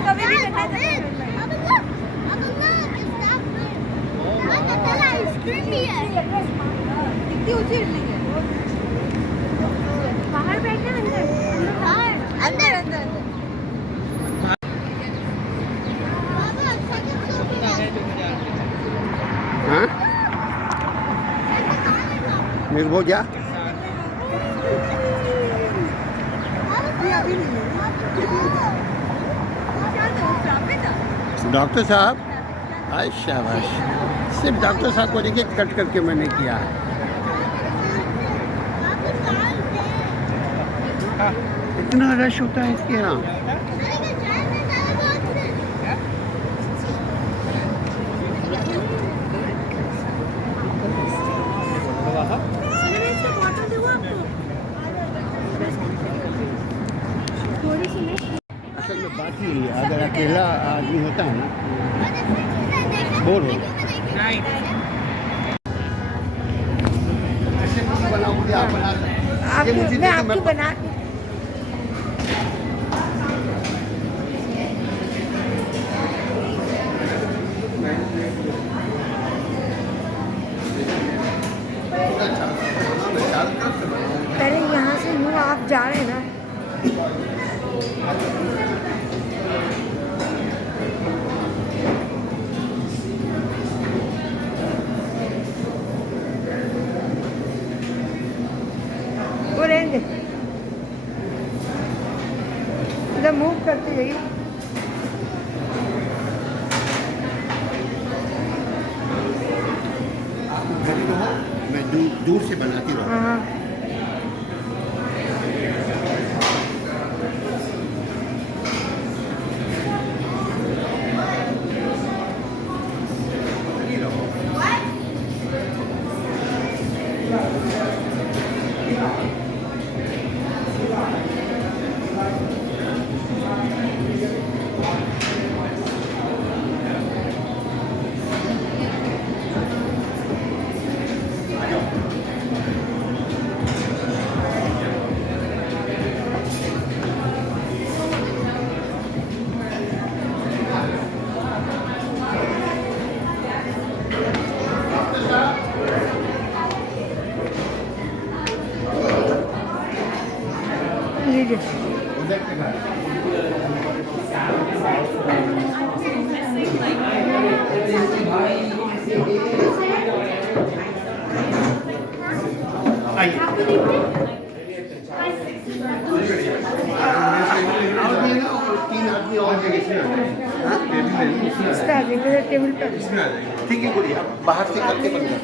कभी भी करना है कितनी ऊंची बिल्डिंग है बाहर बैठना अंदर अंदर अंदर हाँ निर्भो क्या डॉक्टर साहब आज शाबाश सिर्फ डॉक्टर साहब को देखिए कट करके मैंने किया है इतना रश होता है इसके यहाँ असल में बात ही है अगर अकेला आदमी होता है ना बोर हो बनाऊंगी आप बना सकते मैं आपकी बना पहले यहाँ से यूँ आप जा रहे हैं ना वो रहेंगे इधर मूव करते जाइए मैं दूर से बनाती रहूँ हाँ टेबल पर ठीक है गुड़िया बाहर से करके बन जाए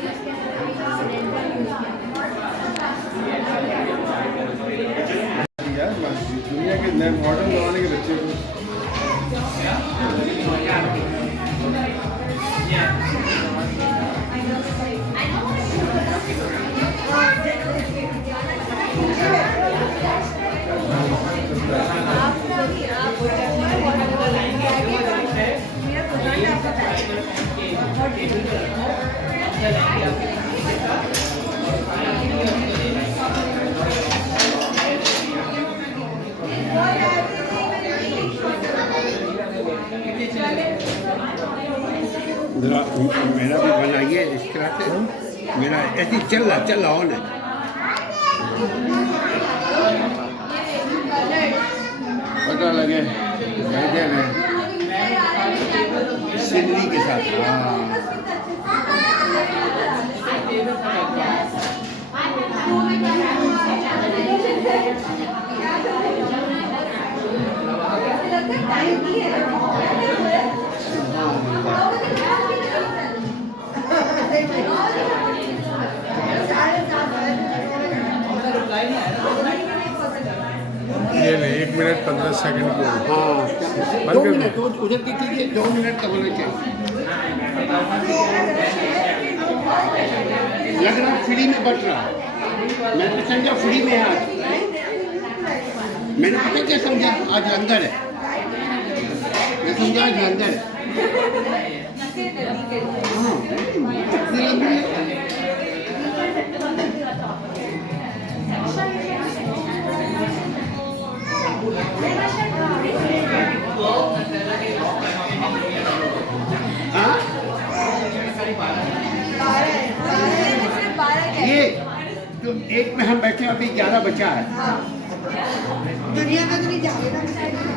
दुनिया के नए मॉडर्न जमाने के बच्चे को मेरा भी बनाइए इस तरह से मेरा ऐसे चल रहा ऑन है पता लगे बैठे में सीनरी के साथ ये नहीं 1 मिनट 15 सेकंड को हाँ 2 मिनट उधर की कीजिए 2 मिनट का होना चाहिए लग रहा फ्री में बट रहा मैं तो समझा फ्री में है आज मैंने पता क्या समझा आज अंदर है मैं समझा आज अंदर है हाँ एक में हम बैठे हैं, अभी 11 बचा है। दुनिया में तो नहीं जाएगा